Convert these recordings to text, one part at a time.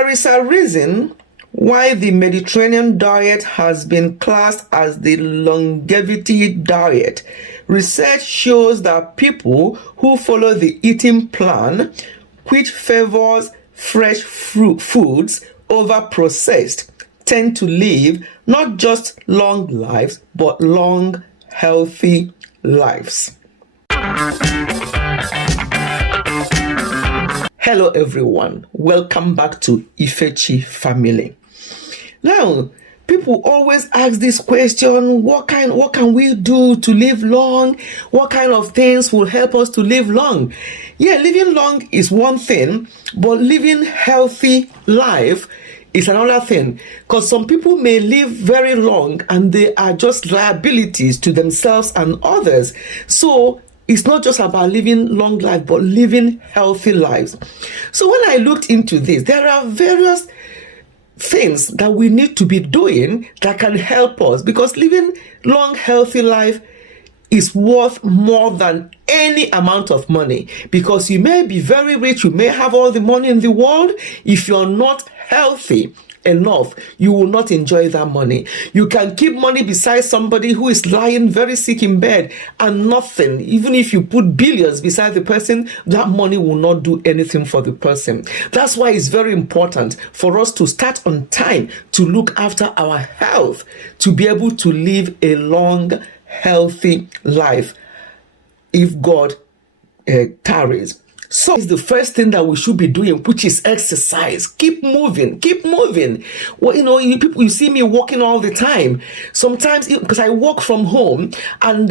There is a reason why the Mediterranean diet has been classed as the longevity diet. Research shows that people who follow the eating plan, which favors fresh foods over processed, tend to live not just long lives, but long, healthy lives. Hello everyone, welcome back to Ifechi family. Now, people always ask this question, what can we do to live long? What kind of things will help us to live long? Yeah, living long is one thing, but living healthy life is another thing. Because some people may live very long and they are just liabilities to themselves and others. So it's not just about living long life, but living healthy lives. So when I looked into this, there are various things that we need to be doing that can help us, because living long, healthy life is worth more than any amount of money. Because you may be very rich, you may have all the money in the world. If you're not healthy enough, you will not enjoy that money. You can keep money beside somebody who is lying very sick in bed and nothing. Even if you put billions beside the person, that money will not do anything for the person. That's why it's very important for us to start on time to look after our health, to be able to live a long, healthy life if God tarries. So it's the first thing that we should be doing, which is exercise. Keep moving. Well, you see me walking all the time. Sometimes, because I work from home, and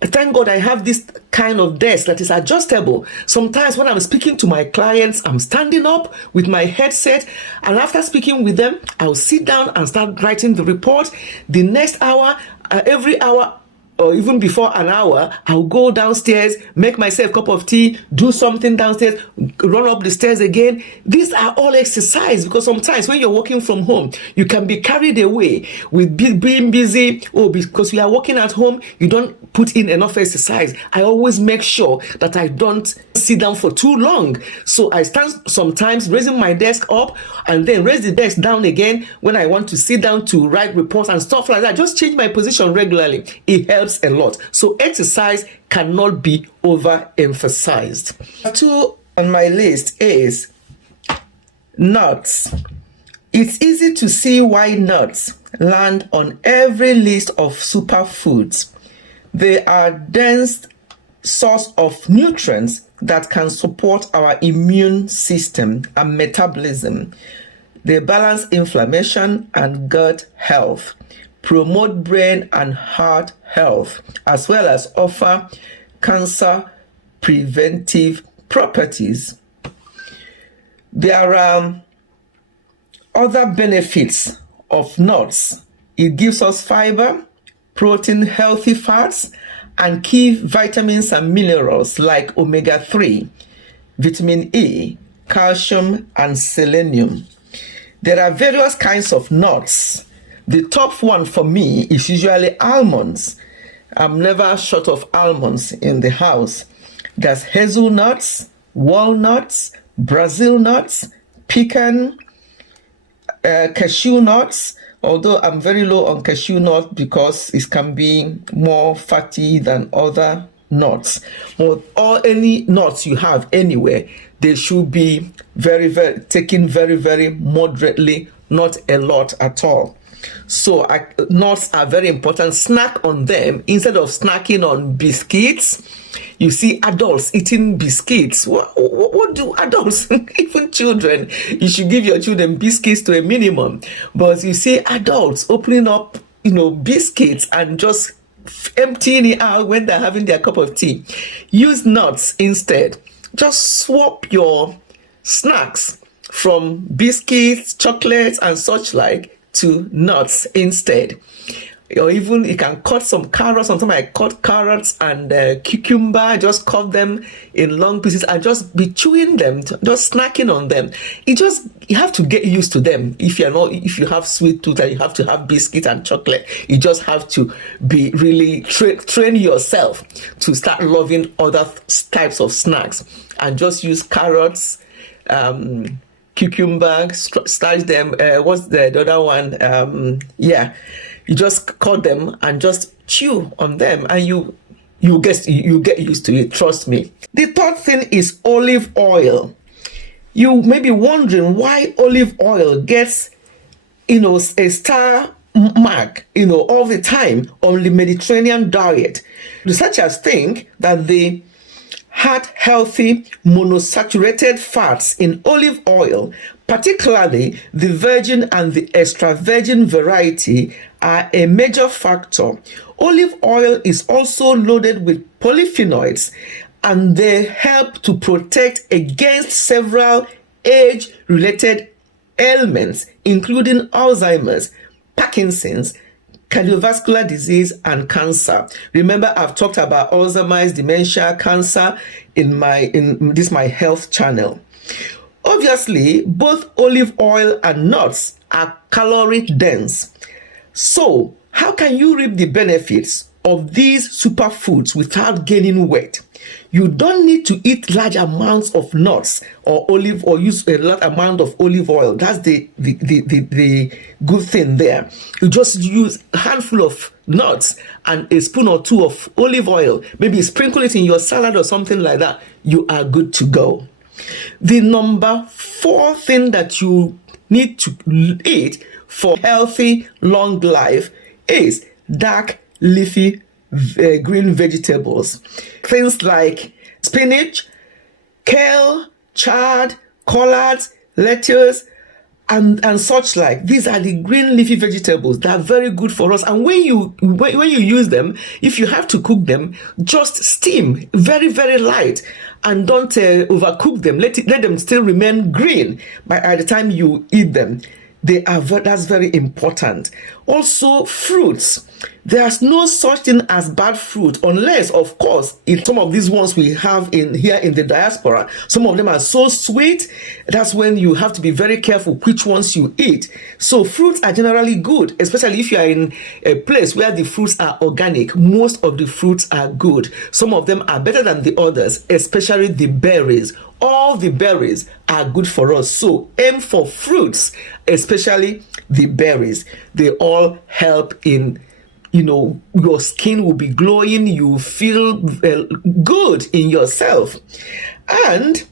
thank God I have this kind of desk that is adjustable. Sometimes when I'm speaking to my clients, I'm standing up with my headset, and after speaking with them, I'll sit down and start writing the report. The next hour, every hour, or even before an hour, I'll go downstairs, make myself a cup of tea, do something downstairs, run up the stairs again. These are all exercise, because sometimes when you're working from home, you can be carried away with being busy, or because you are working at home, you don't put in enough exercise. I always make sure that I don't sit down for too long. So I stand sometimes raising my desk up and then raise the desk down again when I want to sit down to write reports and stuff like that. Just change my position regularly. It helps a lot. So exercise cannot be overemphasized. 2 on my list is nuts. It's easy to see why nuts land on every list of superfoods. They are dense source of nutrients that can support our immune system and metabolism. They balance inflammation and gut health, promote brain and heart health, as well as offer cancer preventive properties. There are other benefits of nuts. It gives us fiber, protein, healthy fats, and key vitamins and minerals like omega-3, vitamin E, calcium, and selenium. There are various kinds of nuts. The top one for me is usually almonds. I'm never short of almonds in the house. There's hazelnuts, walnuts, Brazil nuts, pecan, cashew nuts, although I'm very low on cashew nut because it can be more fatty than other nuts. But any nuts you have anywhere, they should be taken very moderately, not a lot at all. So nuts are very important. Snack on them instead of snacking on biscuits. You see adults eating biscuits. What do adults, even children, you should give your children biscuits to a minimum. But you see adults opening up, biscuits and just emptying it out when they're having their cup of tea. Use nuts instead. Just swap your snacks from biscuits, chocolates, and such like to nuts instead. Or even you can cut some carrots. Sometimes I cut carrots and cucumber, just cut them in long pieces and just be chewing them, just snacking on them. You have to get used to them. If you have sweet tooth and you have to have biscuit and chocolate, you just have to be really train yourself to start loving other types of snacks and just use carrots, cucumber, starch them. What's the other one? You just cut them and just chew on them, and you get used to it. Trust me. The third thing is olive oil. You may be wondering why olive oil gets, a star mark, all the time on the Mediterranean diet. Researchers think that the heart-healthy monosaturated fats in olive oil, particularly the virgin and the extra virgin variety, are a major factor. Olive oil is also loaded with polyphenols, and they help to protect against several age-related ailments, including Alzheimer's, Parkinson's, cardiovascular disease, and cancer. Remember, I've talked about Alzheimer's, dementia, cancer in my health channel. Obviously, both olive oil and nuts are calorie dense. So, how can you reap the benefits of these superfoods without gaining weight? You don't need to eat large amounts of nuts or use a large amount of olive oil. That's the good thing there. You just use a handful of nuts and a spoon or two of olive oil. Maybe sprinkle it in your salad or something like that. You are good to go. The number 4 thing that you need to eat for healthy, long life is dark leafy green vegetables. Things like spinach, kale, chard, collards, lettuce, and such like. These are the green leafy vegetables that are very good for us. And when you use them, if you have to cook them, just steam very, very light, and don't overcook them. Let them still remain green by the time you eat them. That's very important. Also, fruits. There's no such thing as bad fruit, unless, of course, in some of these ones we have here in the diaspora, some of them are so sweet. That's when you have to be very careful which ones you eat. So fruits are generally good, especially if you are in a place where the fruits are organic. Most of the fruits are good. Some of them are better than the others, especially the berries. All the berries are good for us. So aim for fruits, especially the berries. They all help in, your skin will be glowing. You feel good in yourself. And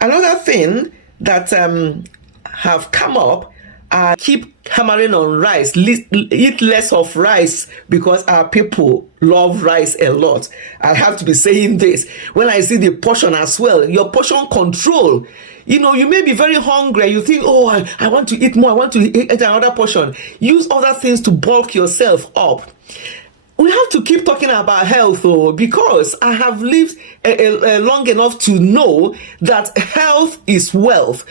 another thing that have come up, keep hammering on rice. Eat less of rice, because our people love rice a lot. I have to be saying this. When I see the portion as well, your portion control. You may be very hungry. You think, I want to eat more. I want to eat another portion. Use other things to bulk yourself up. We have to keep talking about health, because I have lived long enough to know that health is wealth.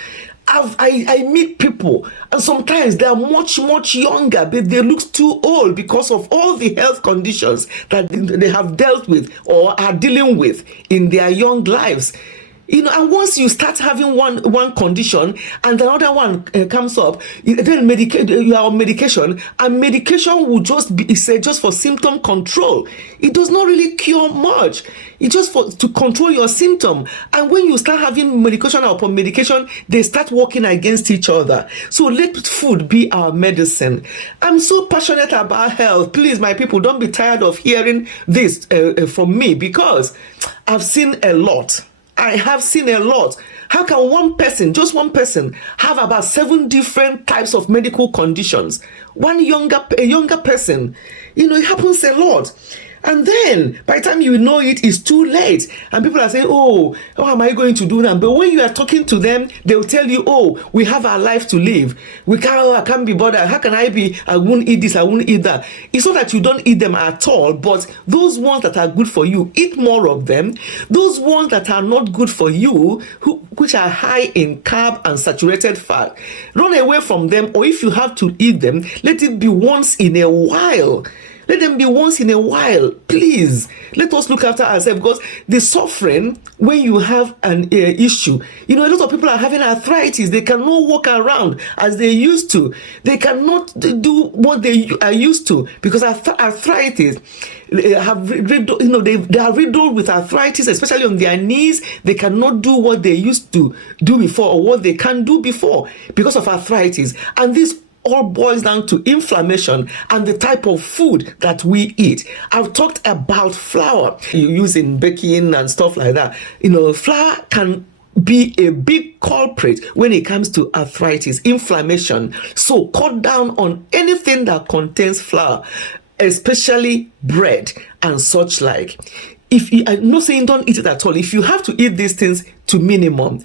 I meet people, and sometimes they are much, much younger, but they look too old because of all the health conditions that they have dealt with or are dealing with in their young lives. And once you start having one condition and another one comes up, then you are on medication, and medication will just be just for symptom control. It does not really cure much. It's just to control your symptom. And when you start having medication upon medication, they start working against each other. So let food be our medicine. I'm so passionate about health. Please, my people, don't be tired of hearing this from me, because I've seen a lot. I have seen a lot. How can just one person, have about 7 different types of medical conditions? A younger person, it happens a lot. And then, by the time you know it, it's too late. And people are saying, how am I going to do that? But when you are talking to them, they'll tell you, we have our life to live. I can't be bothered. How can I won't eat this, I won't eat that. It's not that you don't eat them at all, but those ones that are good for you, eat more of them. Those ones that are not good for you, which are high in carb and saturated fat, run away from them. Or if you have to eat them, let it be once in a while. Let them be once in a while. Please, let us look after ourselves, because the suffering when you have an issue, a lot of people are having arthritis. They cannot walk around as they used to. They cannot do what they are used to, because arthritis they are riddled with arthritis, especially on their knees. They cannot do what they used to do before, or what they can do before, because of arthritis. And this all boils down to inflammation and the type of food that we eat. I've talked about flour you use in baking and stuff like that. Flour can be a big culprit when it comes to arthritis, inflammation. So cut down on anything that contains flour, especially bread and such like. I'm not saying don't eat it at all. If you have to eat these things to minimum.